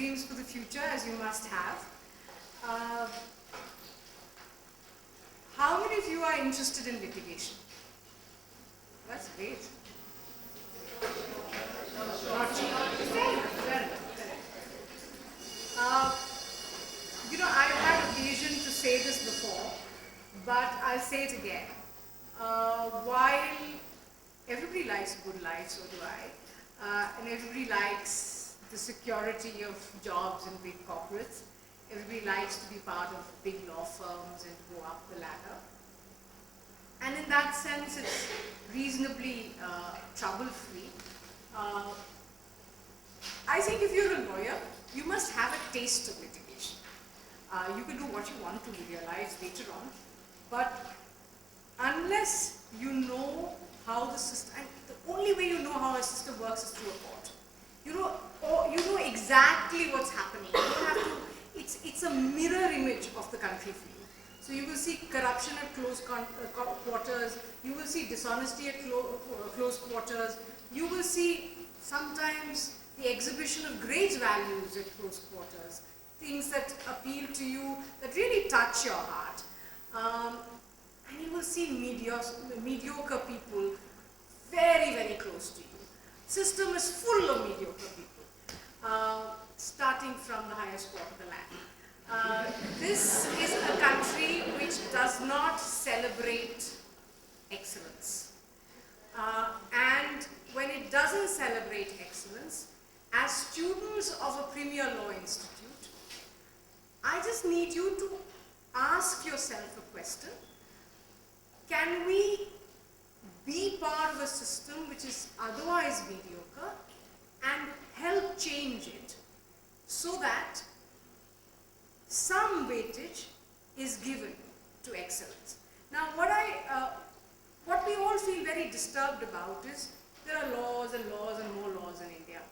dreams for the future, as you must have. How many of you are interested in litigation? That's great. Not you. Fair enough. You know, I've had occasion to say this before, but I'll say it again. While everybody likes a good life, so do I, and everybody likes the security of jobs in big corporates, everybody likes to be part of big law firms and go up the ladder. And in that sense, it's reasonably trouble-free. I think if you're a lawyer, you must have a taste of litigation. You can do what you want to with your lives later on, but unless you know how the system, and the only way you know how a system works is through a court. You know exactly what's happening. You don't have to. It's a mirror image of the country for you. So you will see corruption at close quarters. You will see dishonesty at close quarters. You will see sometimes the exhibition of great values at close quarters. Things that appeal to you, that really touch your heart. And you will see mediocre people very, very close to you. System is full of mediocre people, starting from the highest court of the land. This is a country which does not celebrate excellence. And when it doesn't celebrate excellence, as students of a premier law institute, I just need you to ask yourself a question. Can we be part of a system which is otherwise mediocre and help change it so that some weightage is given to excellence? Now, what we all feel very disturbed about is there are laws and laws and more laws in India.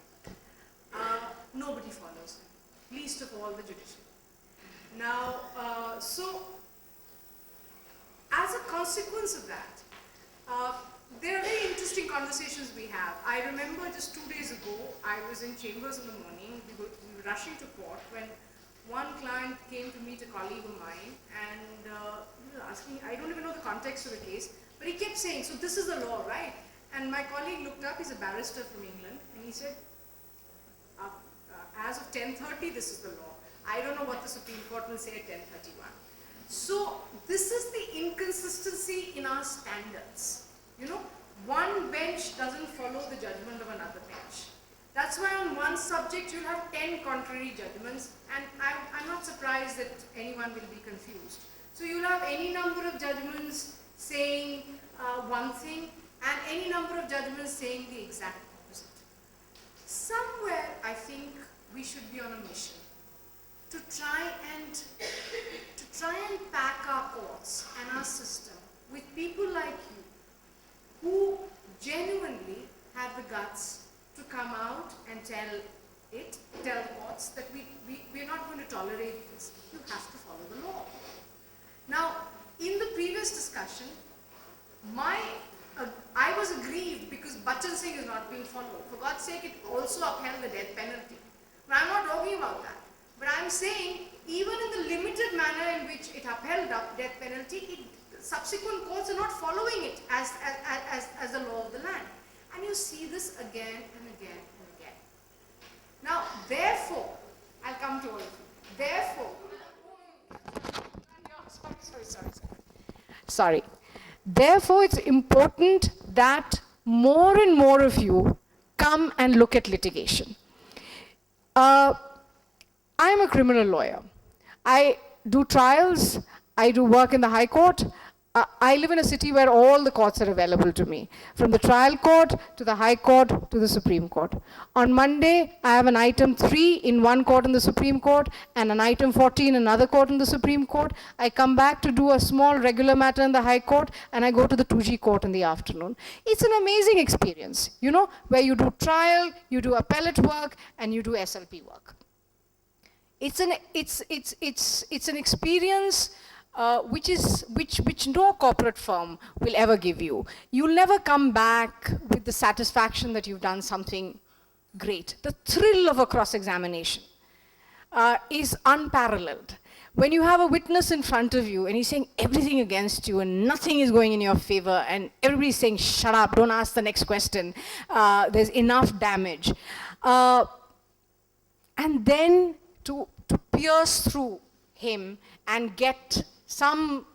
Nobody follows them, least of all the judiciary. Now, so as a consequence of that, there are very interesting conversations we have. I remember just 2 days ago, I was in chambers in the morning, we were rushing to court when one client came to meet a colleague of mine and he was asking, I don't even know the context of the case, but he kept saying, so this is the law, right? And my colleague looked up, he's a barrister from England, and he said, as of 10:30, this is the law. I don't know what the Supreme Court will say at 10:31. So this is the inconsistency in our standards. You know, one bench doesn't follow the judgment of another bench. That's why on one subject you'll have 10 contrary judgments, and I'm not surprised that anyone will be confused. So you'll have any number of judgments saying one thing, and any number of judgments saying the exact opposite. Somewhere, I think, we should be on a mission to try and pack our courts and our system with people like you who genuinely have the guts to come out and tell courts that we're not going to tolerate this. You have to follow the law. Now, in the previous discussion, I was aggrieved because Bachchan Singh is not being followed. For God's sake, it also upheld the death penalty. But I'm not talking about that. But I'm saying, even in the limited manner in which it upheld death penalty, subsequent courts are not following it as the law of the land. And you see this again and again and again. Now, therefore, I'll come to all of you. Therefore, sorry. Therefore, it's important that more and more of you come and look at litigation. I'm a criminal lawyer. I do trials. I do work in the High Court. I live in a city where all the courts are available to me, from the trial court to the High Court to the Supreme Court. On Monday, I have an item 3 in one court in the Supreme Court and an item 14 in another court in the Supreme Court. I come back to do a small regular matter in the High Court, and I go to the 2G court in the afternoon. It's an amazing experience, you know, where you do trial, you do appellate work, and you do SLP work. It's an experience which no corporate firm will ever give you. You'll never come back with the satisfaction that you've done something great. The thrill of a cross-examination. is unparalleled. When you have a witness in front of you and he's saying everything against you and nothing is going in your favor and everybody's saying, shut up, don't ask the next question, there's enough damage. And then to pierce through him and get some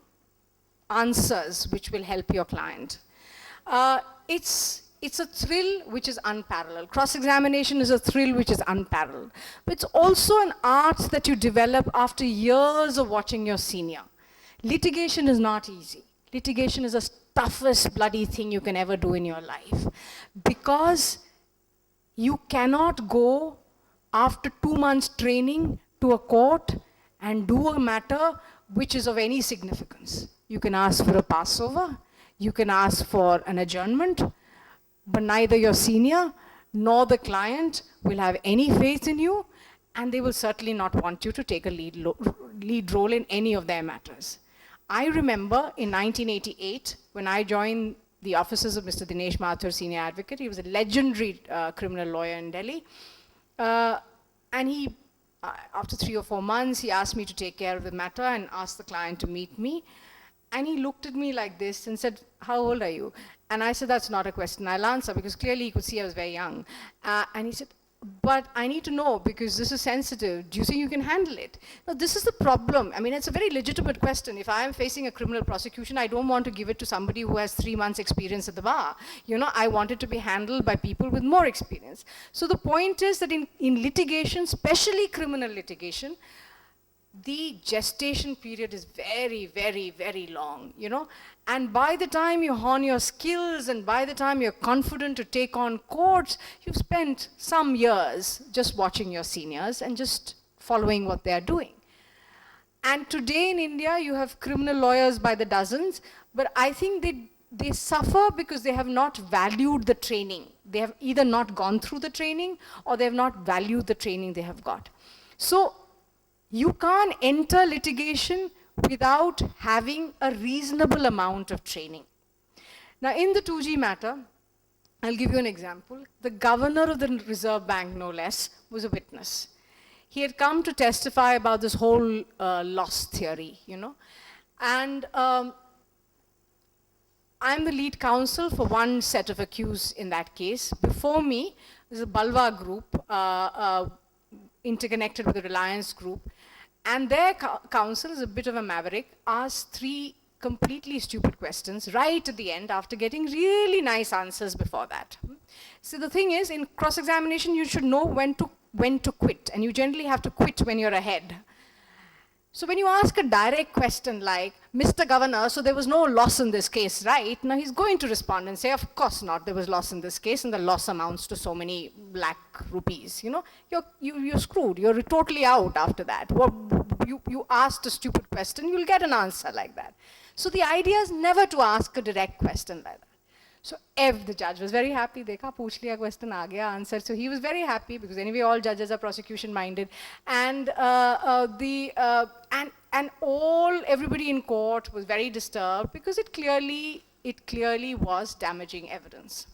answers which will help your client. It's a thrill which is unparalleled. Cross-examination is a thrill which is unparalleled. But it's also an art that you develop after years of watching your senior. Litigation is not easy. Litigation is the toughest bloody thing you can ever do in your life. Because you cannot go after 2 months training to a court and do a matter which is of any significance. You can ask for a passover, you can ask for an adjournment, but neither your senior nor the client will have any faith in you, and they will certainly not want you to take a lead role in any of their matters. I remember in 1988, when I joined the offices of Mr. Dinesh Mathur, Senior Advocate. He was a legendary criminal lawyer in Delhi. And he, after 3 or 4 months, he asked me to take care of the matter and asked the client to meet me. And he looked at me like this and said, how old are you? And I said, that's not a question I'll answer, because clearly he could see I was very young. And he said, but I need to know, because this is sensitive. Do you think you can handle it? Now, this is the problem. I mean, it's a very legitimate question. If I am facing a criminal prosecution, I don't want to give it to somebody who has 3 months experience at the bar. You know, I want it to be handled by people with more experience. So the point is that in litigation, especially criminal litigation, the gestation period is very, very, very long, you know. And by the time you hone your skills and by the time you're confident to take on courts, you've spent some years just watching your seniors and just following what they're doing. And today in India, you have criminal lawyers by the dozens, but I think they suffer because they have not valued the training. They have either not gone through the training or they have not valued the training they have got. So you can't enter litigation without having a reasonable amount of training. Now, in the 2G matter, I'll give you an example. The governor of the Reserve Bank, no less, was a witness. He had come to testify about this whole loss theory, you know. And I'm the lead counsel for one set of accused in that case. Before me, there's a Balwa group, interconnected with the Reliance group. And their counsel is a bit of a maverick, asked 3 completely stupid questions right at the end after getting really nice answers before that. So the thing is, in cross-examination, you should know when to quit, and you generally have to quit when you're ahead. So when you ask a direct question like, Mr. Governor, so there was no loss in this case, right? Now he's going to respond and say, of course not, there was loss in this case, and the loss amounts to so many lakh rupees. You know, you're screwed. You're totally out after that. You asked a stupid question, you'll get an answer like that. So the idea is never to ask a direct question like that. So the judge was very happy. Dekha, pooch liya question, aa gaya answer. So he was very happy because anyway, all judges are prosecution-minded, and everybody in court was very disturbed because it clearly was damaging evidence.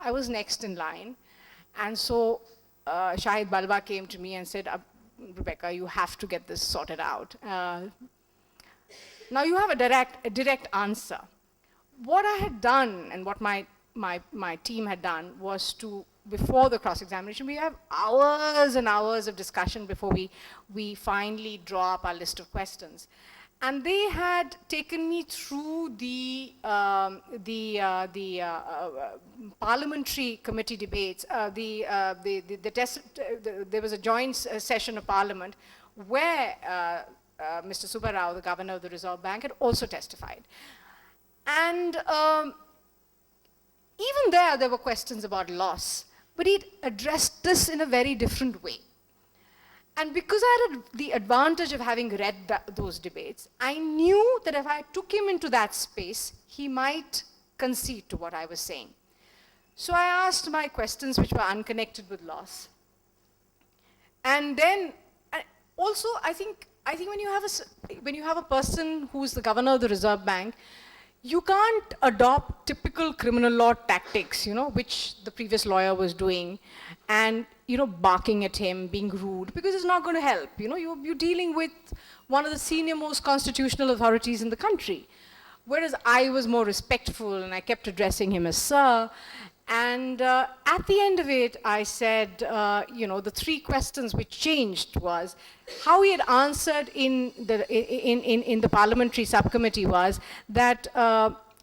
I was next in line, and so Shahid Balwa came to me and said, Rebecca, you have to get this sorted out. Now you have a direct answer. What I had done and what my team had done was to, before the cross-examination, we have hours and hours of discussion before we finally draw up our list of questions. And they had taken me through the parliamentary committee debates. There was a joint session of parliament where Mr. Subba Rao, the governor of the Reserve Bank, had also testified. And even there were questions about loss, but he addressed this in a very different way. And because I had the advantage of having read those debates, I knew that if I took him into that space, he might concede to what I was saying. So I asked my questions which were unconnected with loss. And then, also, I think when you have a person who's the governor of the Reserve Bank, you can't adopt typical criminal law tactics, which the previous lawyer was doing, and, barking at him, being rude, because it's not going to help. You're dealing with one of the senior most constitutional authorities in the country. Whereas I was more respectful and I kept addressing him as sir. And at the end of it, I said, the three questions which changed was how he had answered in the parliamentary subcommittee was that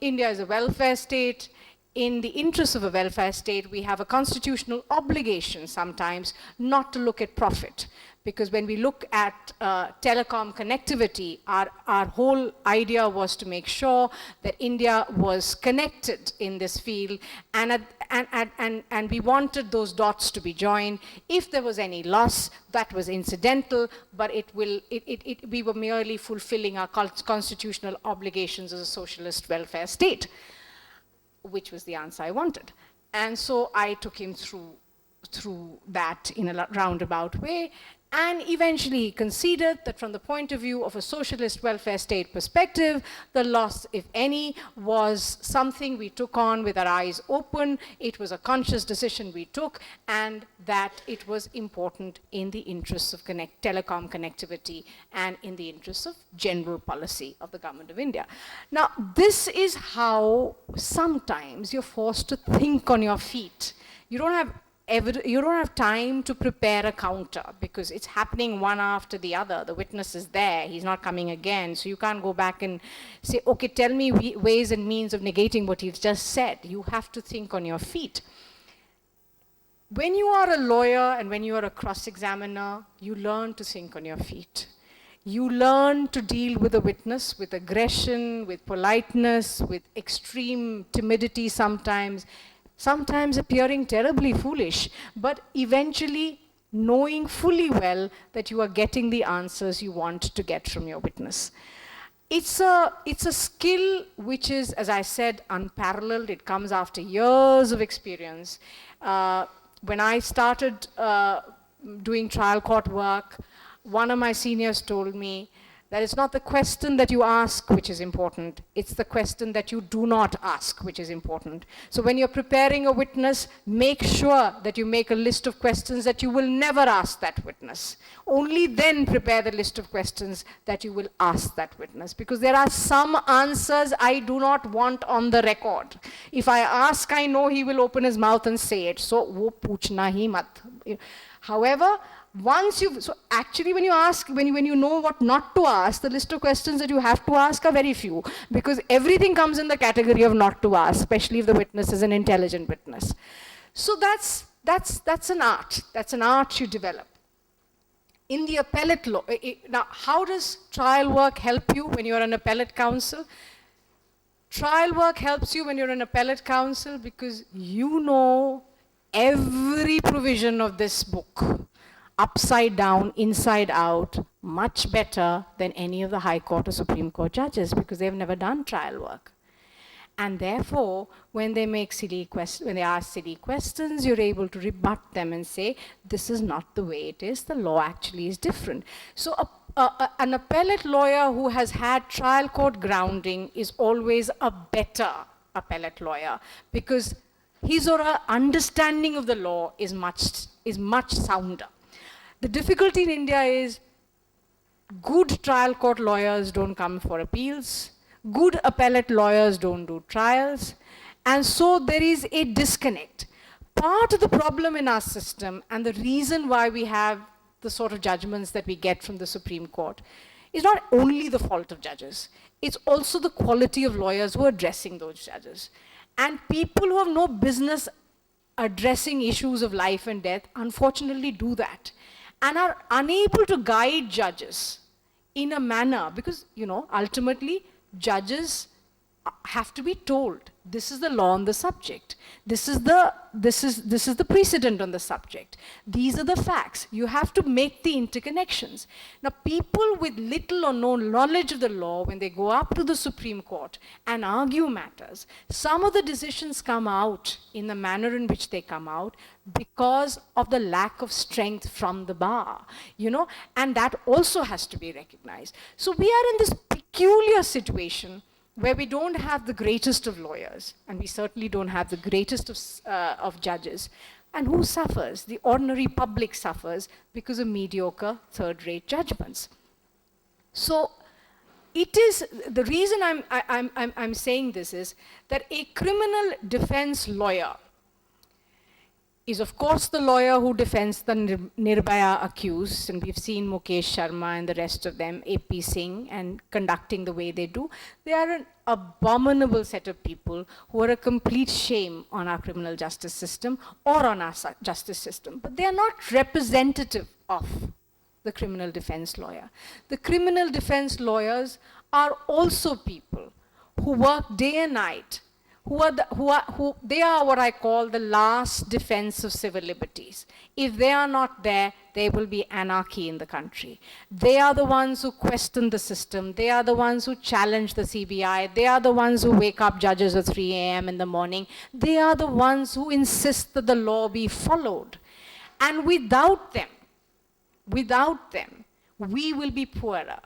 India is a welfare state. In the interest of a welfare state, we have a constitutional obligation sometimes not to look at profit. Because when we look at telecom connectivity, our whole idea was to make sure that India was connected in this field, and we wanted those dots to be joined. If there was any loss, that was incidental, but we were merely fulfilling our constitutional obligations as a socialist welfare state, which was the answer I wanted. And so I took him through that in a roundabout way, and eventually he conceded that from the point of view of a socialist welfare state perspective, the loss, if any, was something we took on with our eyes open. It was a conscious decision we took, and that it was important in the interests of telecom connectivity and in the interests of general policy of the government of India. Now, this is how sometimes you're forced to think on your feet. You don't have time to prepare a counter because it's happening one after the other. The witness is there, he's not coming again, so you can't go back and say, okay, tell me ways and means of negating what you've just said. You have to think on your feet. When you are a lawyer and when you are a cross-examiner, you learn to think on your feet. You learn to deal with a witness with aggression, with politeness, with extreme timidity sometimes appearing terribly foolish, but eventually knowing fully well that you are getting the answers you want to get from your witness. It's a skill which is, as I said, unparalleled. It comes after years of experience. When I started doing trial court work, one of my seniors told me that it's not the question that you ask which is important, it's the question that you do not ask which is important. So when you're preparing a witness, make sure that you make a list of questions that you will never ask that witness. Only then prepare the list of questions that you will ask that witness, because there are some answers I do not want on the record. If I ask, I know he will open his mouth and say it, so wo poochna hi mat. However, so actually when you know what not to ask, the list of questions that you have to ask are very few, because everything comes in the category of not to ask, especially if the witness is an intelligent witness. So that's an art. That's an art you develop. In the appellate law, now how does trial work help you when you're an appellate counsel? Trial work helps you when you're an appellate counsel because you know every provision of this book, upside down, inside out, much better than any of the High Court or Supreme Court judges, because they've never done trial work. And therefore, when they ask silly questions, you're able to rebut them and say, this is not the way it is, the law actually is different. So an appellate lawyer who has had trial court grounding is always a better appellate lawyer, because his or her understanding of the law is much sounder. The difficulty in India is good trial court lawyers don't come for appeals, good appellate lawyers don't do trials, and so there is a disconnect. Part of the problem in our system and the reason why we have the sort of judgments that we get from the Supreme Court is not only the fault of judges, it's also the quality of lawyers who are addressing those judges. And people who have no business addressing issues of life and death unfortunately do that, and are unable to guide judges in a manner, because, ultimately, judges have to be told, this is the law on the subject. This is the precedent on the subject. These are the facts. You have to make the interconnections. Now, people with little or no knowledge of the law, when they go up to the Supreme Court and argue matters, some of the decisions come out in the manner in which they come out because of the lack of strength from the bar, and that also has to be recognized. So we are in this peculiar situation where we don't have the greatest of lawyers, and we certainly don't have the greatest of judges. And who suffers? The ordinary public suffers because of mediocre, third-rate judgments. So it is, the reason I'm saying this is that a criminal defense lawyer is of course the lawyer who defends the Nirbhaya accused, and we've seen Mukesh Sharma and the rest of them, AP Singh, and conducting the way they do. They are an abominable set of people who are a complete shame on our criminal justice system or on our justice system, but they are not representative of the criminal defense lawyer. The criminal defense lawyers are also people who work day and night, they are what I call the last defense of civil liberties. If they are not there, there will be anarchy in the country. They are the ones who question the system. They are the ones who challenge the CBI. They are the ones who wake up judges at 3 a.m. in the morning. They are the ones who insist that the law be followed. And without them, we will be poorer.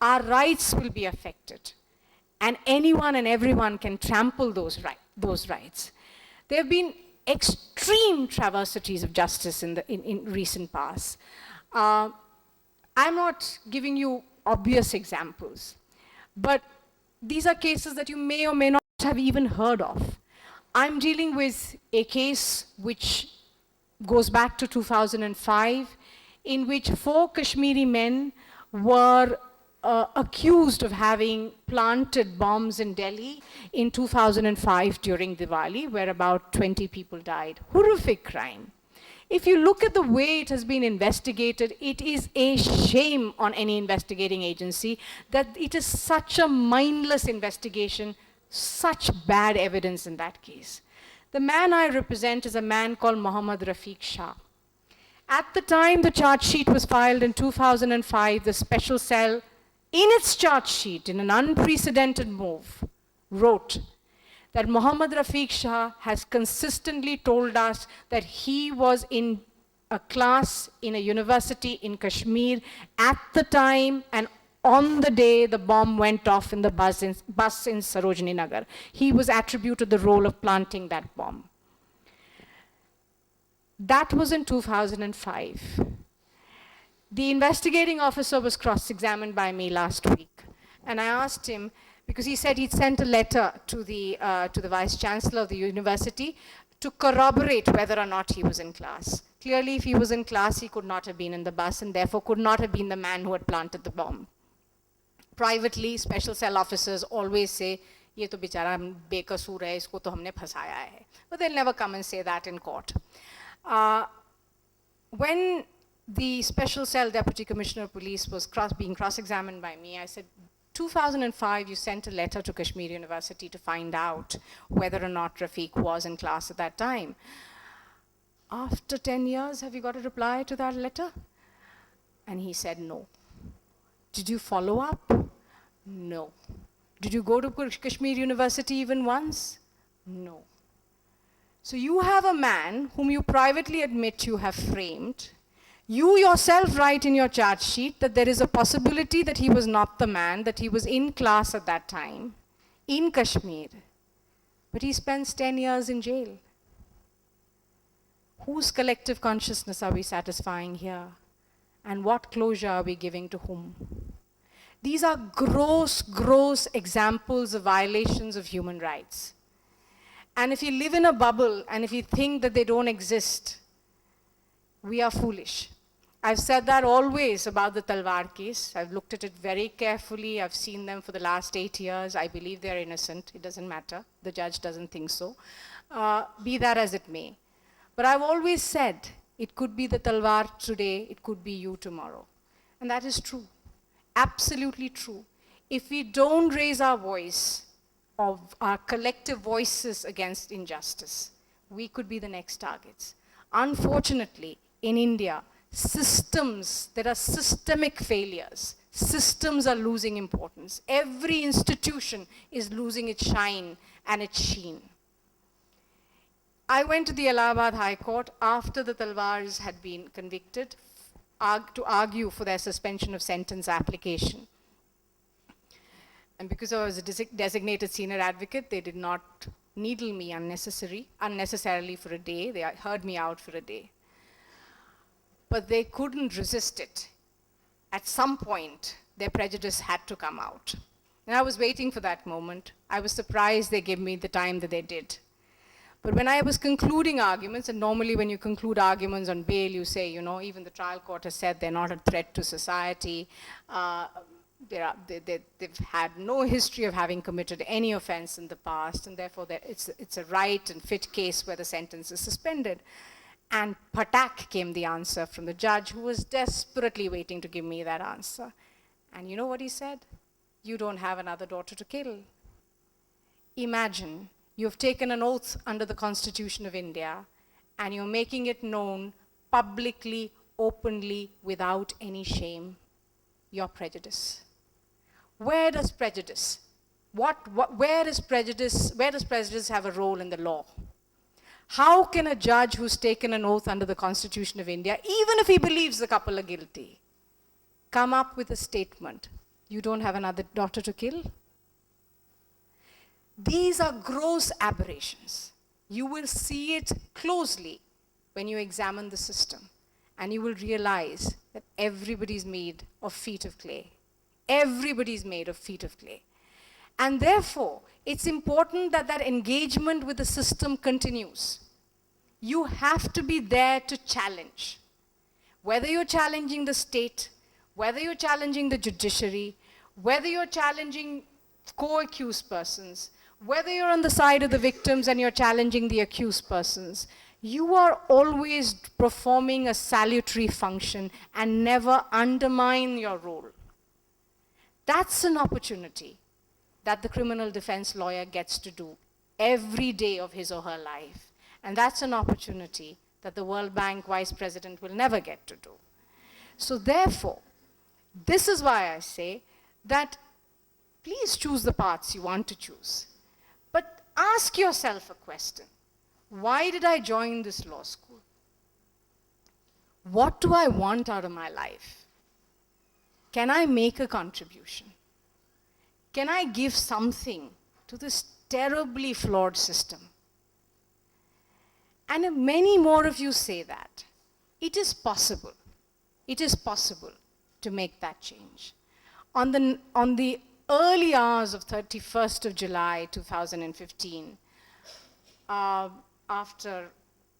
Our rights will be affected. And anyone and everyone can trample those rights. There have been extreme traversities of justice in recent past. I'm not giving you obvious examples, but these are cases that you may or may not have even heard of. I'm dealing with a case which goes back to 2005, in which 4 Kashmiri men were accused of having planted bombs in Delhi in 2005 during Diwali, where about 20 people died. Horrific crime. If you look at the way it has been investigated, it is a shame on any investigating agency that it is such a mindless investigation, such bad evidence in that case. The man I represent is a man called Mohammad Rafiq Shah. At the time the charge sheet was filed in 2005, the special cell, in its charge sheet, in an unprecedented move, wrote that Mohammad Rafiq Shah has consistently told us that he was in a class in a university in Kashmir at the time and on the day the bomb went off in the bus in Sarojini Nagar. He was attributed the role of planting that bomb. That was in 2005. The investigating officer was cross-examined by me last week, and I asked him, because he said he'd sent a letter to the Vice Chancellor of the university to corroborate whether or not he was in class. Clearly, if he was in class, he could not have been in the bus, and therefore could not have been the man who had planted the bomb. Privately, special cell officers always say, "Ye to bichara bekasoor hai, isko to humne phasaya hai." But they'll never come and say that in court. When the Special Cell Deputy Commissioner of Police was being cross-examined by me, I said, 2005, you sent a letter to Kashmir University to find out whether or not Rafiq was in class at that time. After 10 years, have you got a reply to that letter? And he said, no. Did you follow up? No. Did you go to Kashmir University even once? No. So you have a man whom you privately admit you have framed. You yourself write in your charge sheet that there is a possibility that he was not the man, that he was in class at that time, in Kashmir. But he spends 10 years in jail. Whose collective consciousness are we satisfying here? And what closure are we giving to whom? These are gross, gross examples of violations of human rights. And if you live in a bubble and if you think that they don't exist, we are foolish. I've said that always about the Talwar case. I've looked at it very carefully. I've seen them for the last 8 years. I believe they're innocent. It doesn't matter. The judge doesn't think so. Be that as it may. But I've always said, it could be the Talwar today, it could be you tomorrow. And that is true. Absolutely true. If we don't raise our voice, of our collective voices against injustice, we could be the next targets. Unfortunately, in India, there are systemic failures. Systems are losing importance. Every institution is losing its shine and its sheen. I went to the Allahabad High Court after the Talwars had been convicted to argue for their suspension of sentence application. And because I was a designated senior advocate, they did not needle me unnecessarily for a day. They heard me out for a day. But they couldn't resist it. At some point, their prejudice had to come out. And I was waiting for that moment. I was surprised they gave me the time that they did. But when I was concluding arguments, and normally when you conclude arguments on bail, you say, you know, even the trial court has said they're not a threat to society. They've had no history of having committed any offense in the past, and therefore it's a right and fit case where the sentence is suspended. And patak came the answer from the judge, who was desperately waiting to give me that answer. And you know what he said? You don't have another daughter to kill. Imagine you've taken an oath under the Constitution of India, and you're making it known publicly, openly, without any shame, your prejudice. Where does prejudice does prejudice have a role in the law? How can a judge who's taken an oath under the Constitution of India, even if he believes the couple are guilty, come up with a statement, you don't have another daughter to kill? These are gross aberrations. You will see it closely when you examine the system, and you will realize that everybody's made of feet of clay. Everybody's made of feet of clay. And therefore, it's important that that engagement with the system continues. You have to be there to challenge. Whether you're challenging the state, whether you're challenging the judiciary, whether you're challenging co-accused persons, whether you're on the side of the victims and you're challenging the accused persons, you are always performing a salutary function and never undermine your role. That's an opportunity that the criminal defense lawyer gets to do every day of his or her life. And that's an opportunity that the World Bank Vice President will never get to do. So therefore, this is why I say that please choose the paths you want to choose. But ask yourself a question. Why did I join this law school? What do I want out of my life? Can I make a contribution? Can I give something to this terribly flawed system? And many more of you say that. It is possible. It is possible to make that change. On the early hours of 31st of July 2015, after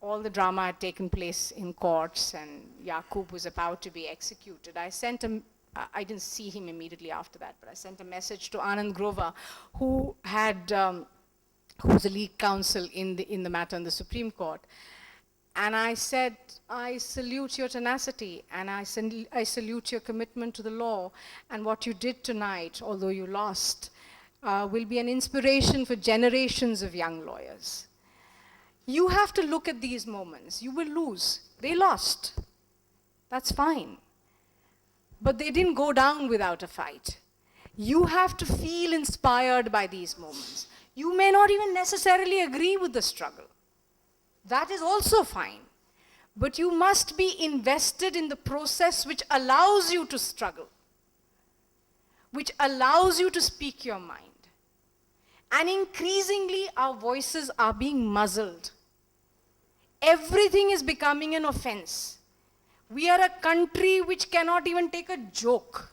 all the drama had taken place in courts and Yaqub was about to be executed, I didn't see him immediately after that, but I sent a message to Anand Grover, who was a lead counsel in the matter in the Supreme Court. And I said, I salute your tenacity, and I salute your commitment to the law, and what you did tonight, although you lost, will be an inspiration for generations of young lawyers. You have to look at these moments. You will lose. They lost. That's fine. But they didn't go down without a fight. You have to feel inspired by these moments. You may not even necessarily agree with the struggle. That is also fine. But you must be invested in the process which allows you to struggle, which allows you to speak your mind. And increasingly, our voices are being muzzled. Everything is becoming an offense. We are a country which cannot even take a joke.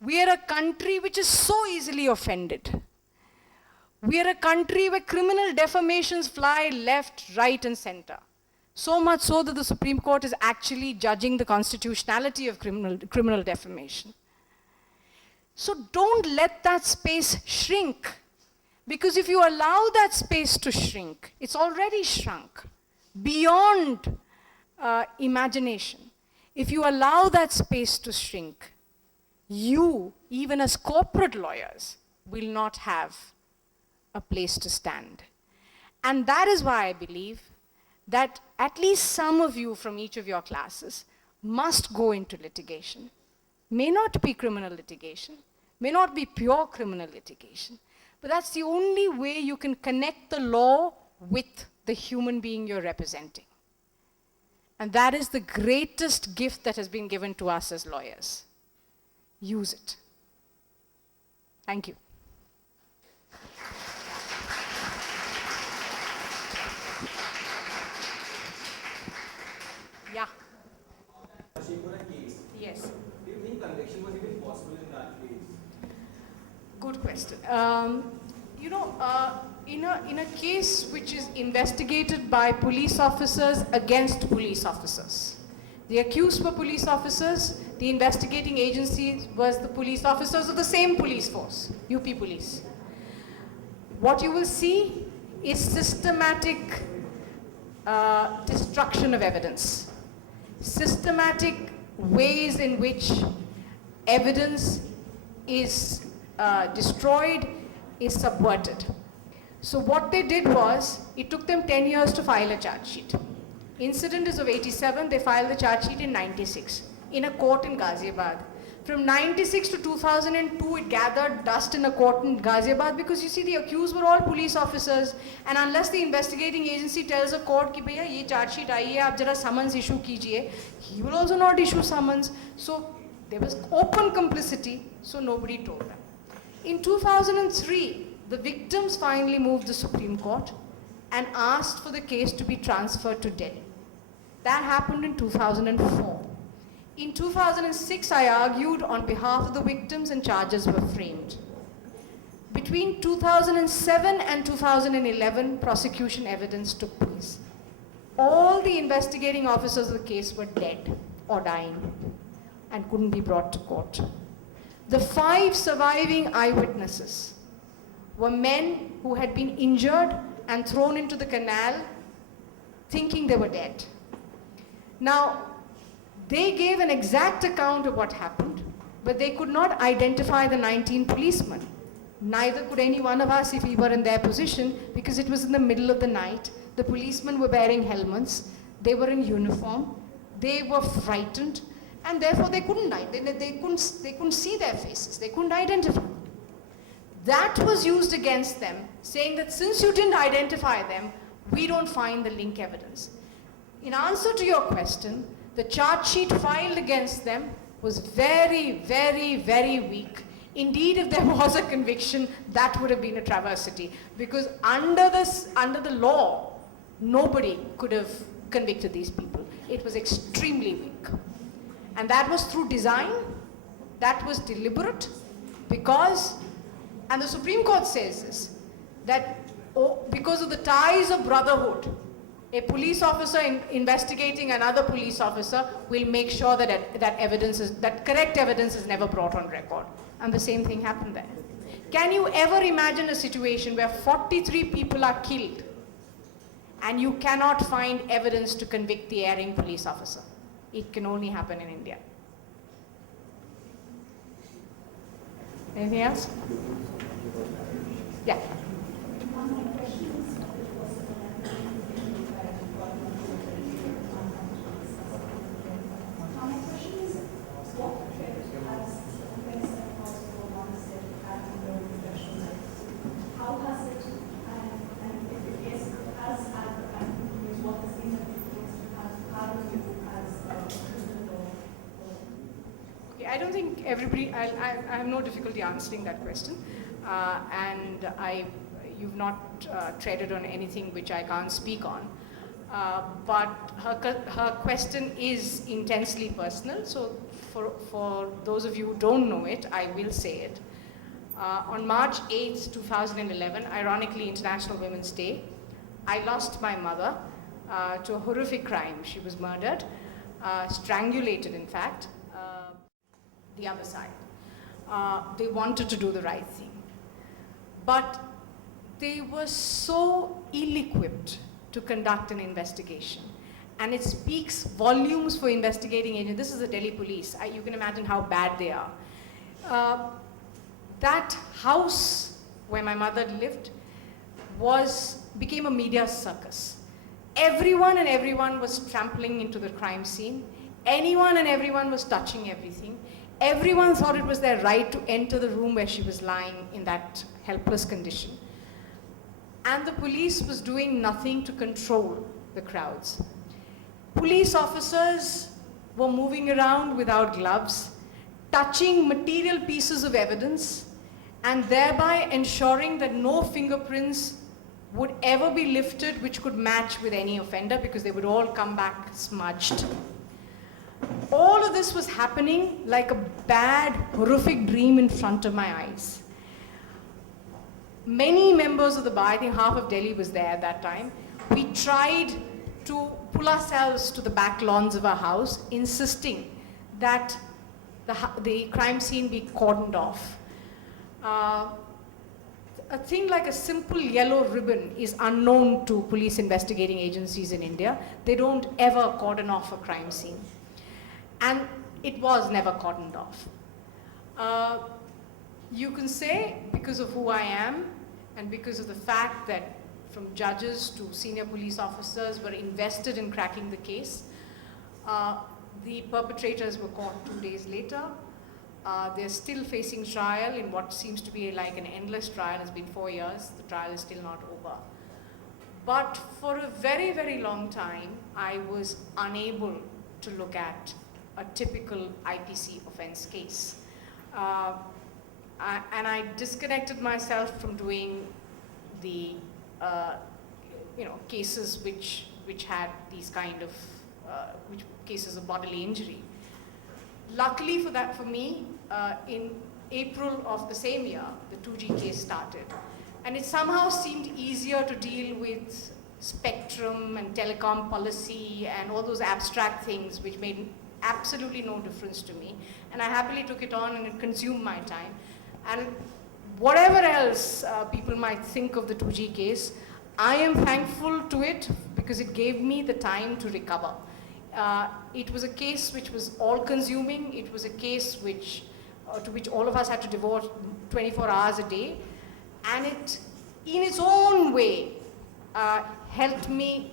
We are a country which is so easily offended. We are a country where criminal defamations fly left, right, and center. So much so that the Supreme Court is actually judging the constitutionality of criminal defamation. So don't let that space shrink. Because if you allow that space to shrink, it's already shrunk beyond imagination. If you allow that space to shrink, you, even as corporate lawyers, will not have a place to stand. And that is why I believe that at least some of you from each of your classes must go into litigation. May not be criminal litigation, may not be pure criminal litigation, but that's the only way you can connect the law with the human being you're representing. And that is the greatest gift that has been given to us as lawyers. Use it. Thank you. Yeah. Yes. Do you think conviction was even possible in that case? Good question. In a case which is investigated by police officers against police officers, the accused were police officers, the investigating agency was the police officers of the same police force, UP Police. What you will see is systematic destruction of evidence, systematic ways in which evidence is destroyed, is subverted. So what they did was, it took them 10 years to file a charge sheet. Incident is of 87, they filed the charge sheet in 96, in a court in Ghaziabad. From 96 to 2002, it gathered dust in a court in Ghaziabad because you see the accused were all police officers, and unless the investigating agency tells a court कि भैया ये charge sheet आई है, आप जरा summons issue कीजिए, he will also not issue summons. So there was open complicity, so nobody told them. In 2003, the victims finally moved the Supreme Court and asked for the case to be transferred to Delhi. That happened in 2004. In 2006, I argued on behalf of the victims and charges were framed. Between 2007 and 2011, prosecution evidence took place. All the investigating officers of the case were dead or dying and couldn't be brought to court. The 5 surviving eyewitnesses were men who had been injured and thrown into the canal thinking they were dead. Now, they gave an exact account of what happened, but they could not identify the 19 policemen. Neither could any one of us if we were in their position, because it was in the middle of the night. The policemen were wearing helmets, they were in uniform, they were frightened, and therefore they couldn't see their faces, they couldn't identify. That was used against them, saying that since you didn't identify them, we don't find the link evidence. In answer to your question, the charge sheet filed against them was very, very, very weak. Indeed, if there was a conviction, that would have been a travesty, because under the law, nobody could have convicted these people. It was extremely weak. And that was through design, that was deliberate, because, and the Supreme Court says this, that because of the ties of brotherhood, a police officer investigating another police officer will make sure that that correct evidence is never brought on record. And the same thing happened there. Can you ever imagine a situation where 43 people are killed and you cannot find evidence to convict the erring police officer? It can only happen in India. Anything else? Yeah. I don't think everybody, I have no difficulty answering that question. And you've not treaded on anything which I can't speak on. But her question is intensely personal, so for those of you who don't know it, I will say it. On March 8th, 2011, ironically International Women's Day, I lost my mother to a horrific crime. She was murdered, strangulated in fact, the other side. They wanted to do the right thing. But they were so ill-equipped to conduct an investigation. And it speaks volumes for investigating agents. This is the Delhi police. You can imagine how bad they are. That house where my mother lived became a media circus. Everyone was trampling into the crime scene. Anyone and everyone was touching everything. Everyone thought it was their right to enter the room where she was lying in that helpless condition. And the police was doing nothing to control the crowds. Police officers were moving around without gloves, touching material pieces of evidence, and thereby ensuring that no fingerprints would ever be lifted which could match with any offender, because they would all come back smudged. All of this was happening like a bad, horrific dream in front of my eyes. Many members of the bar, I think half of Delhi was there at that time, we tried to pull ourselves to the back lawns of our house, insisting that the crime scene be cordoned off. A thing like a simple yellow ribbon is unknown to police investigating agencies in India. They don't ever cordon off a crime scene. And it was never cordoned off. You can say, because of who I am, and because of the fact that from judges to senior police officers were invested in cracking the case, the perpetrators were caught 2 days later. They're still facing trial in what seems to be like an endless trial. It's been 4 years. The trial is still not over. But for a very, very long time, I was unable to look at a typical IPC offense case. And I disconnected myself from doing the cases which had these kind of cases of bodily injury. Luckily for me, in April of the same year, the 2G case started. And it somehow seemed easier to deal with spectrum and telecom policy and all those abstract things which made absolutely no difference to me. And I happily took it on, and it consumed my time. And whatever else people might think of the 2G case, I am thankful to it because it gave me the time to recover. It was a case which was all-consuming. It was a case to which all of us had to devote 24 hours a day. And it, in its own way, helped me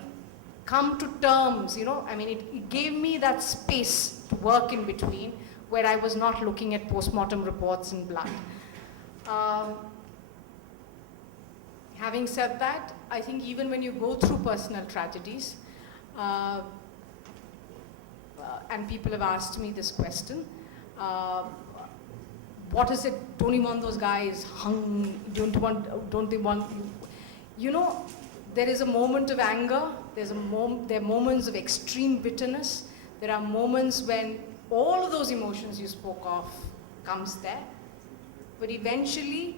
come to terms, it gave me that space to work in between where I was not looking at post-mortem reports and blood. Having said that, I think even when you go through personal tragedies, and people have asked me this question, what is it, don't you want those guys hung, don't they want, there is a moment of anger, there are moments of extreme bitterness, there are moments when all of those emotions you spoke of comes there, but eventually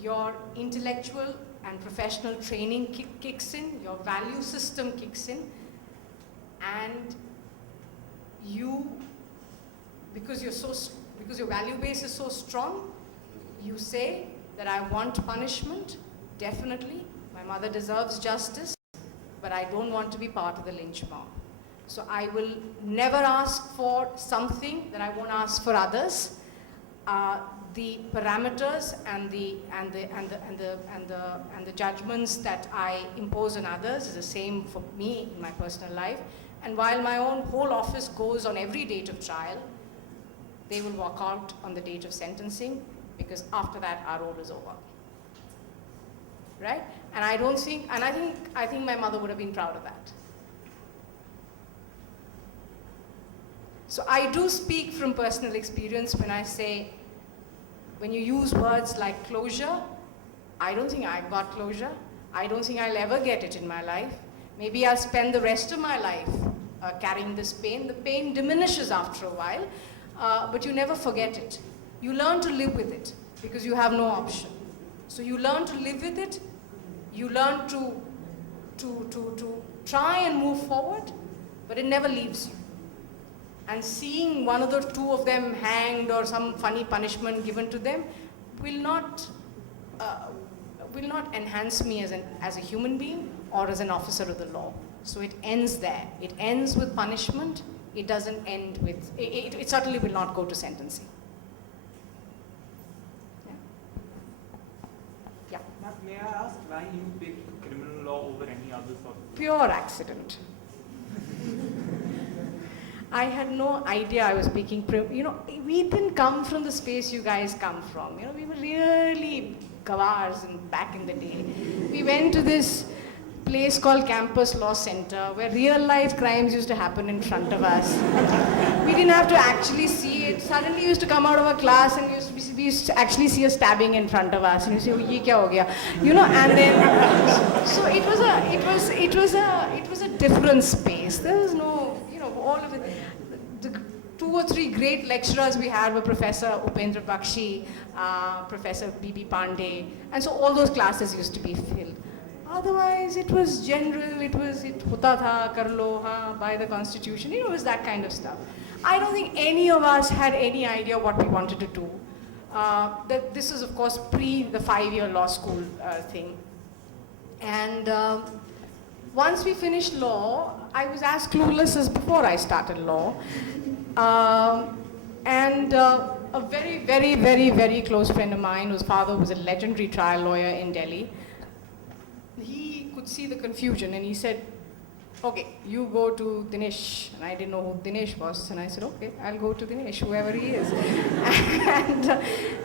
your intellectual and professional training kicks in, your value system kicks in, and you, because your value base is so strong, you say that I want punishment, definitely. My mother deserves justice, but I don't want to be part of the lynch mob. So I will never ask for something that I won't ask for others. The parameters and the judgments that I impose on others is the same for me in my personal life. And while my own whole office goes on every date of trial, they will walk out on the date of sentencing, because after that our role is over. Right? And I think my mother would have been proud of that. So I do speak from personal experience when I say, when you use words like closure, I don't think I've got closure. I don't think I'll ever get it in my life. Maybe I'll spend the rest of my life carrying this pain. The pain diminishes after a while, but you never forget it. You learn to live with it because you have no option. So you learn to live with it. You learn to try and move forward, but it never leaves you. And seeing one of the two of them hanged or some funny punishment given to them will not enhance me as a human being or as an officer of the law. So it ends there. It ends with punishment. It doesn't end with, it certainly will not go to sentencing. Yeah. Ma'am, may I ask why you picked criminal law over any other sort of? Pure accident. I had no idea I was speaking, we didn't come from the space you guys come from. We were really gavars back in the day. We went to this place called Campus Law Center where real life crimes used to happen in front of us. We didn't have to actually see it. suddenly used to come out of a class and we used to actually see a stabbing in front of us and you say, oh, ye kya ho gaya? You know, and then, so it was a different space. There was no, you know, all of the 2 or 3 great lecturers we had were Professor Upendra Bakshi, Professor B.B. Pandey, and so all those classes used to be filled. Otherwise, it was general, it hota tha, kar lo, by the constitution, you know, it was that kind of stuff. I don't think any of us had any idea what we wanted to do. This is, of course, pre the 5-year law school thing. And once we finished law, I was as clueless as before I started law. And a very, very, very, very close friend of mine, whose father was a legendary trial lawyer in Delhi, he could see the confusion and he said, okay, you go to Dinesh. And I didn't know who Dinesh was. And I said, okay, I'll go to Dinesh, whoever he is.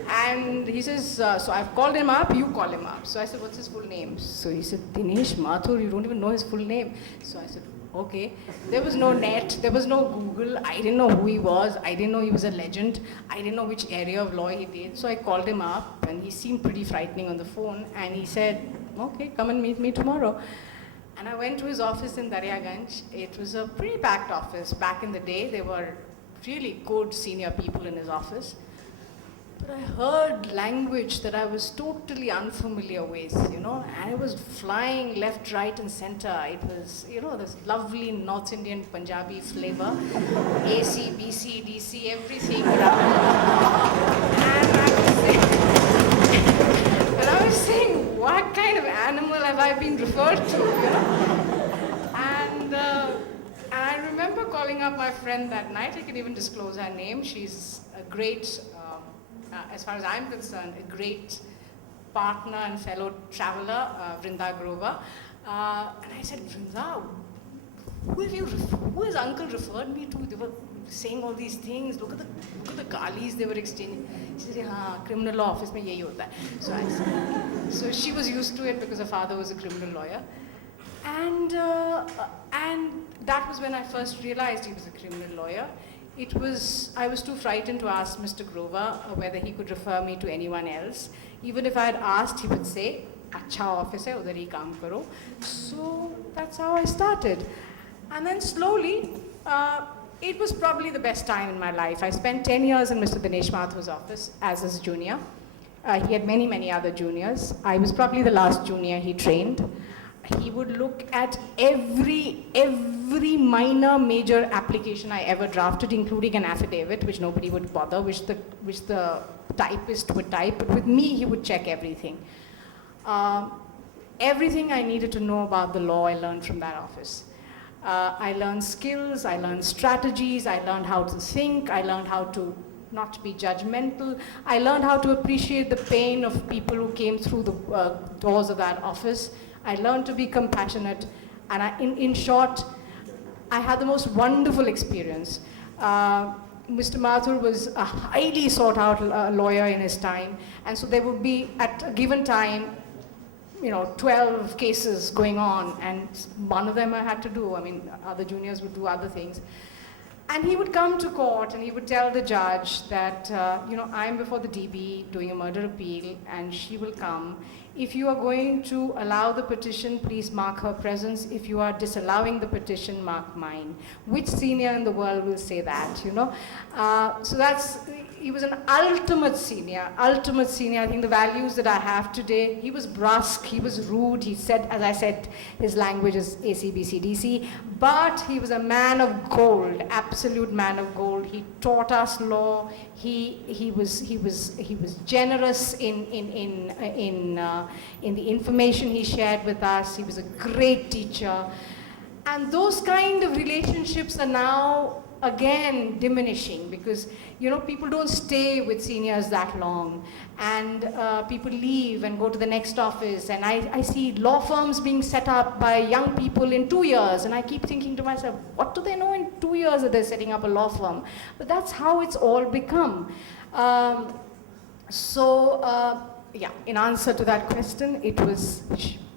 and he says, so I've called him up, you call him up. So I said, what's his full name? So he said, Dinesh Mathur, you don't even know his full name. So I said, okay. There was no net, there was no Google. I didn't know who he was. I didn't know he was a legend. I didn't know which area of law he did. So I called him up and he seemed pretty frightening on the phone. And he said, okay, come and meet me tomorrow. And I went to his office in Daryaganj. It was a pretty packed office. Back in the day, there were really good senior people in his office. But I heard language that I was totally unfamiliar with, you know, and it was flying left, right, and center. It was, you know, this lovely North Indian Punjabi flavor, AC, BC, DC, everything. And I was saying, what kind of animal have I been referred to, you know? And I remember calling up my friend that night. I can even disclose her name. She's a great, as far as I'm concerned, a great partner and fellow traveler, Vrinda Grover. And I said, Vrinda, who has uncle referred me to? They were saying all these things. Look at the galis they were exchanging. She said, criminal law office mein yahi hota hai. So I said, so she was used to it because her father was a criminal lawyer. And that was when I first realized he was a criminal lawyer. I was too frightened to ask Mr. Grover whether he could refer me to anyone else. Even if I had asked, he would say, "Acha office hai, udhar hi kaam karo." So that's how I started. And then slowly, it was probably the best time in my life. I spent 10 years in Mr. Dinesh Mathur's office as his junior. He had many, many other juniors. I was probably the last junior he trained. He would look at every minor major application I ever drafted, including an affidavit, which nobody would bother, which the typist would type. But with me, he would check everything. Everything I needed to know about the law, I learned from that office. I learned skills, I learned strategies, I learned how to think, I learned how to not be judgmental. I learned how to appreciate the pain of people who came through the doors of that office. I learned to be compassionate, and in short, I had the most wonderful experience. Mr. Mathur was a highly sought out lawyer in his time, and so there would be, at a given time, 12 cases going on, and one of them I had to do. I mean, other juniors would do other things. And he would come to court and he would tell the judge that, I'm before the DB doing a murder appeal, and she will come. If you are going to allow the petition, please mark her presence. If you are disallowing the petition, mark mine. Which senior in the world will say that, So he was an ultimate senior. I think the values that I have today, he was brusque, he was rude, he said, as I said, his language is ACBCDC, but he was a man of gold, absolute man of gold. He taught us law. He was generous in the information he shared with us. He was a great teacher. And those kind of relationships are now again diminishing because people don't stay with seniors that long, and people leave and go to the next office, and I see law firms being set up by young people in 2 years, and I keep thinking to myself, what do they know in 2 years that they're setting up a law firm? But that's how it's all become. In answer to that question, it was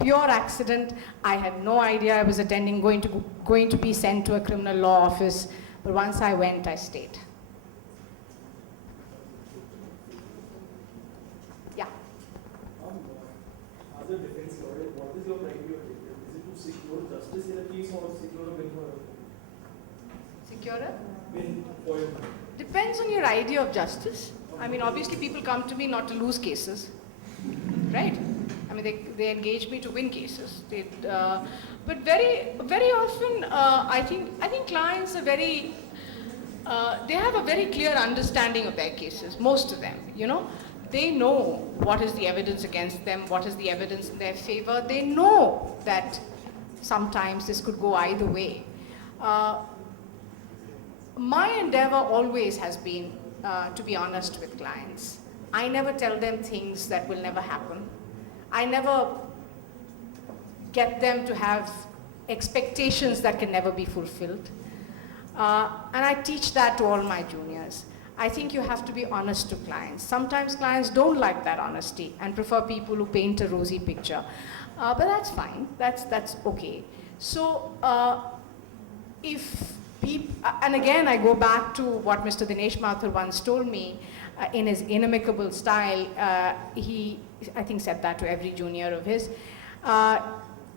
pure accident. I had no idea I was going to be sent to a criminal law office. But once I went, I stayed. secure a? Win for your money. Depends on your idea of justice. I mean, obviously people come to me not to lose cases, right? I mean, they engage me to win cases. But very often, I think clients are very, they have a very clear understanding of their cases, most of them, you know. They know what is the evidence against them, what is the evidence in their favor. They know that sometimes this could go either way. My endeavor always has been to be honest with clients. I never tell them things that will never happen. I never get them to have expectations that can never be fulfilled. And I teach that to all my juniors. I think you have to be honest to clients. Sometimes clients don't like that honesty and prefer people who paint a rosy picture. But that's fine, that's okay. So and again I go back to what Mr. Dinesh Mathur once told me in his inimicable style. He, I think, said that to every junior of his.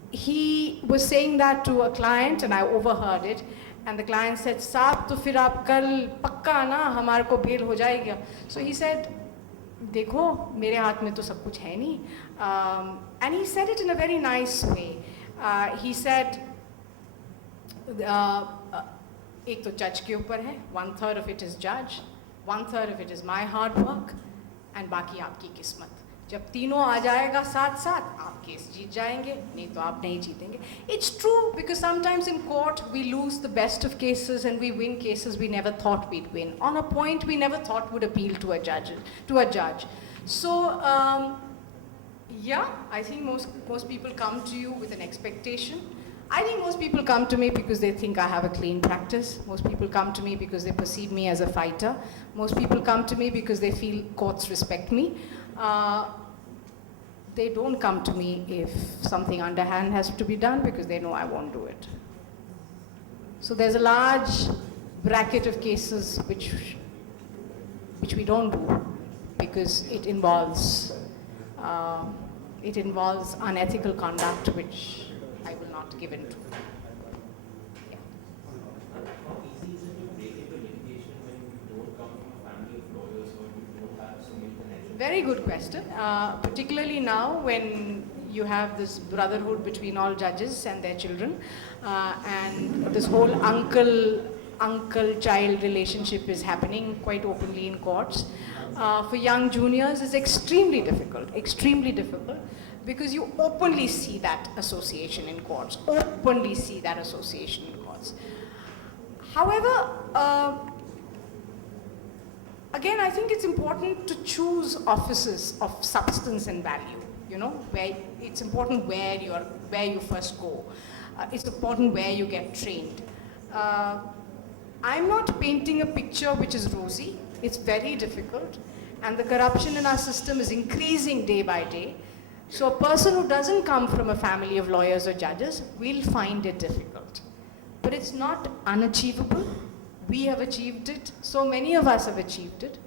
He was saying that to a client and I overheard it. And the client said, "Saab, to fir aap kal pakka na hamare ko bail ho jayega." So he said, "Dekho, mere haath mein to sab kuch hai nahi." And he said it in a very nice way. He said, "Ek to judge ke upar hai, 1/3 of it is judge, 1/3 of it is my hard work, and baki aapki kismat. जब तीनों आ जाएगा साथ साथ, आप case जीत जाएंगे, नहीं तो आप नहीं जीतेंगे." It's true, because sometimes in court we lose the best of cases and we win cases we never thought we'd win, on a point we never thought would appeal to a judge. So yeah, I think most people come to you with an expectation. I think most people come to me because they think I have a clean practice. Most people come to me because they perceive me as a fighter. Most people come to me because they feel courts respect me. They don't come to me if something underhand has to be done, because they know I won't do it. So there's a large bracket of cases which we don't do because it involves unethical conduct, which I will not give in to. Yeah. How easy is it to break into litigation when you don't come from a family of lawyers or you don't have so many connections? Very good question. Particularly now when you have this brotherhood between all judges and their children, and this whole uncle-child relationship is happening quite openly in courts. For young juniors, it's extremely difficult, because you openly see that association in courts, However, again, I think it's important to choose offices of substance and value, you know, where it's important where you first go. It's important where you get trained. I'm not painting a picture which is rosy. It's very difficult, and the corruption in our system is increasing day by day. So a person who doesn't come from a family of lawyers or judges will find it difficult. But it's not unachievable. We have achieved it. So many of us have achieved it.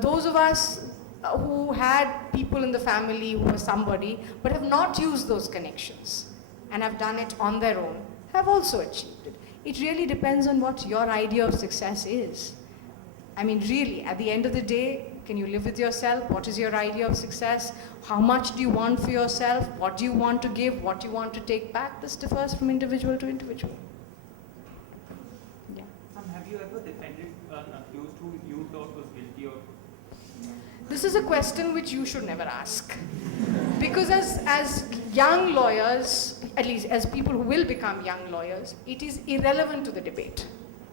Those of us who had people in the family who were somebody, but have not used those connections and have done it on their own, have also achieved it. It really depends on what your idea of success is. I mean, really, at the end of the day, can you live with yourself? What is your idea of success? How much do you want for yourself? What do you want to give? What do you want to take back? This differs from individual to individual. Yeah. Have you ever defended an accused who you thought was guilty of? This is a question which you should never ask. Because as young lawyers, at least as people who will become young lawyers, it is irrelevant to the debate.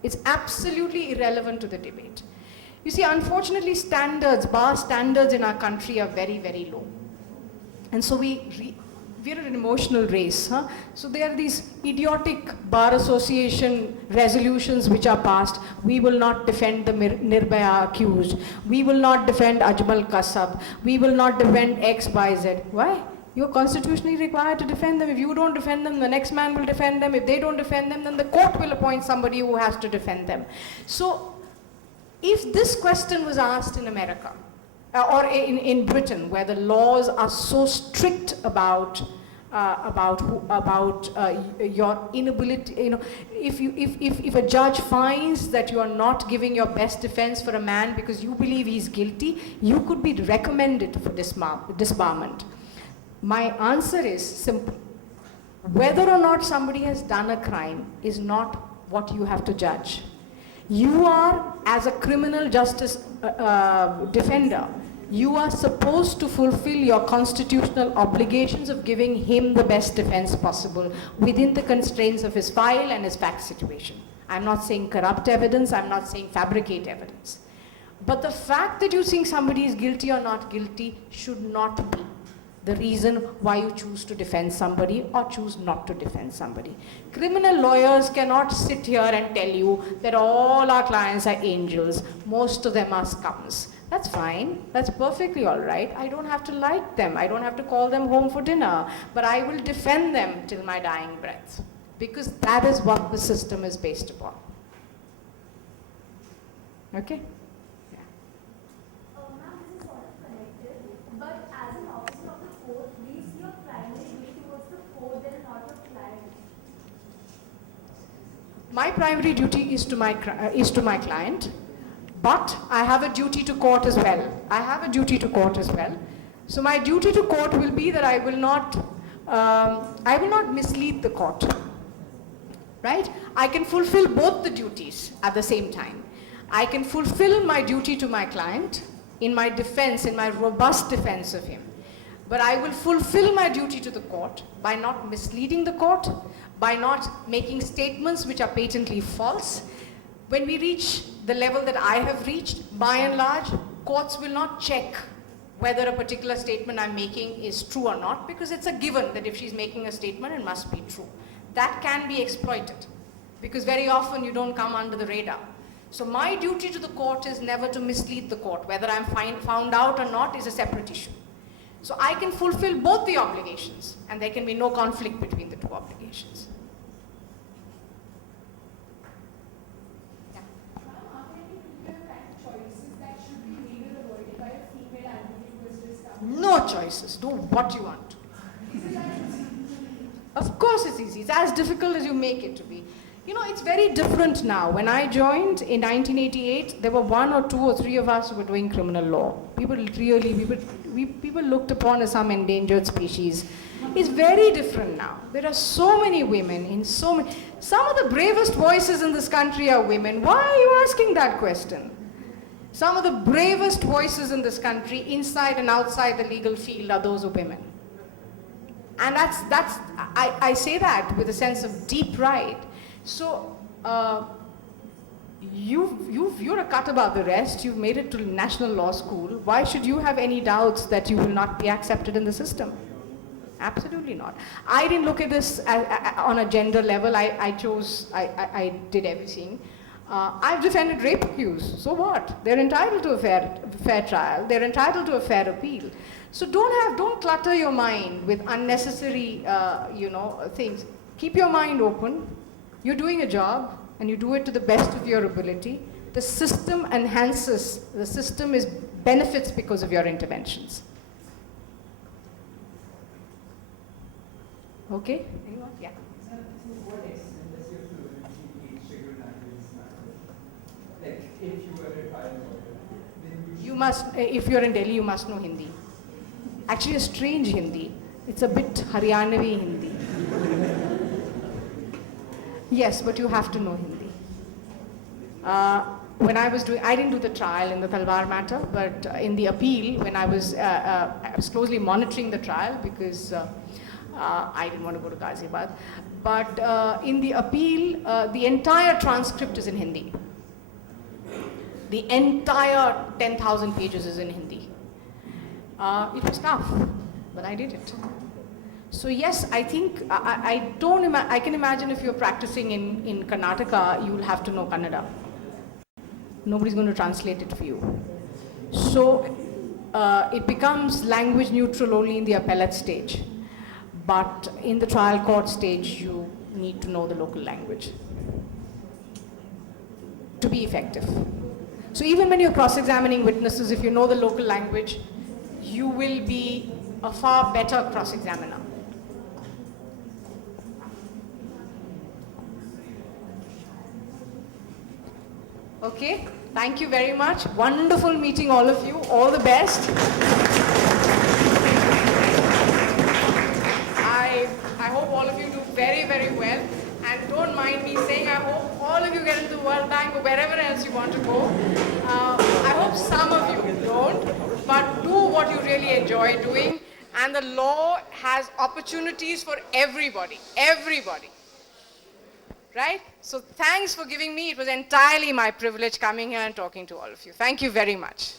It's absolutely irrelevant to the debate. You see, unfortunately, bar standards in our country are very, very low. And so we're an emotional race. Huh? So there are these idiotic bar association resolutions which are passed. We will not defend the Nirbhaya accused. We will not defend Ajmal Kasab. We will not defend X, Y, Z. Why? You're constitutionally required to defend them. If you don't defend them, the next man will defend them. If they don't defend them, then the court will appoint somebody who has to defend them. So if this question was asked in America, or in Britain, where the laws are so strict about your inability, if a judge finds that you are not giving your best defense for a man because you believe he's guilty, you could be recommended for disbarment. My answer is simple. Whether or not somebody has done a crime is not what you have to judge. You are, as a criminal justice defender, you are supposed to fulfill your constitutional obligations of giving him the best defense possible within the constraints of his file and his fact situation. I'm not saying corrupt evidence, I'm not saying fabricate evidence. But the fact that you think somebody is guilty or not guilty should not be the reason why you choose to defend somebody or choose not to defend somebody. Criminal lawyers cannot sit here and tell you that all our clients are angels, most of them are scums. That's fine, that's perfectly all right. I don't have to like them, I don't have to call them home for dinner, but I will defend them till my dying breath, because that is what the system is based upon. Okay? Ma'am, this is sort of connected, but as an officer of the court, do you see your primary duty towards the court and not your client? My primary duty is to my client, but I have a duty to court as well. So my duty to court will be that I will not mislead the court, right? I can fulfill both the duties at the same time. I can fulfill my duty to my client in my defense, in my robust defense of him. But I will fulfill my duty to the court by not misleading the court, by not making statements which are patently false. When we reach the level that I have reached, by and large, courts will not check whether a particular statement I'm making is true or not, because it's a given that if she's making a statement, it must be true. That can be exploited, because very often you don't come under the radar. So my duty to the court is never to mislead the court. Whether I'm found out or not is a separate issue. So I can fulfill both the obligations, and there can be no conflict between the two obligations. No choices. Do what you want. Of course it's easy. It's as difficult as you make it to be. You know, it's very different now. When I joined in 1988, there were 1 or 2 or 3 of us who were doing criminal law. People looked upon as some endangered species. It's very different now. There are so many women in some of the bravest voices in this country are women. Why are you asking that question? Some of the bravest voices in this country, inside and outside the legal field, are those of women. And I say that with a sense of deep pride. So, you're a cut above the rest. You've made it to national law school. Why should you have any doubts that you will not be accepted in the system? Absolutely not. I didn't look at this on a gender level. I did everything. I've defended rape accused. So what? They're entitled to a fair trial. They're entitled to a fair appeal. So don't clutter your mind with unnecessary, things. Keep your mind open. You're doing a job, and you do it to the best of your ability. The system enhances. The system benefits because of your interventions. Okay? Anyone? Yeah. If you're in Delhi, you must know Hindi. Actually, a strange Hindi. It's a bit Haryanavi Hindi. Yes, but you have to know Hindi. When I didn't do the trial in the Talwar matter, but in the appeal, when I was closely monitoring the trial because I didn't want to go to Ghaziabad. But in the appeal, the entire transcript is in Hindi. The entire 10,000 pages is in Hindi. It was tough, but I did it. So yes, I think, I can imagine if you're practicing in Karnataka, you will have to know Kannada. Nobody's going to translate it for you. So it becomes language neutral only in the appellate stage. But in the trial court stage, you need to know the local language to be effective. So even when you're cross-examining witnesses, if you know the local language, you will be a far better cross-examiner. Okay, thank you very much. Wonderful meeting all of you. All the best. I hope all of you do very, very well. And don't mind me saying, I hope all of you get into the World Bank or wherever else you want to go. I hope some of you don't, but do what you really enjoy doing. And the law has opportunities for everybody, everybody. Right? So thanks for giving me. It was entirely my privilege coming here and talking to all of you. Thank you very much.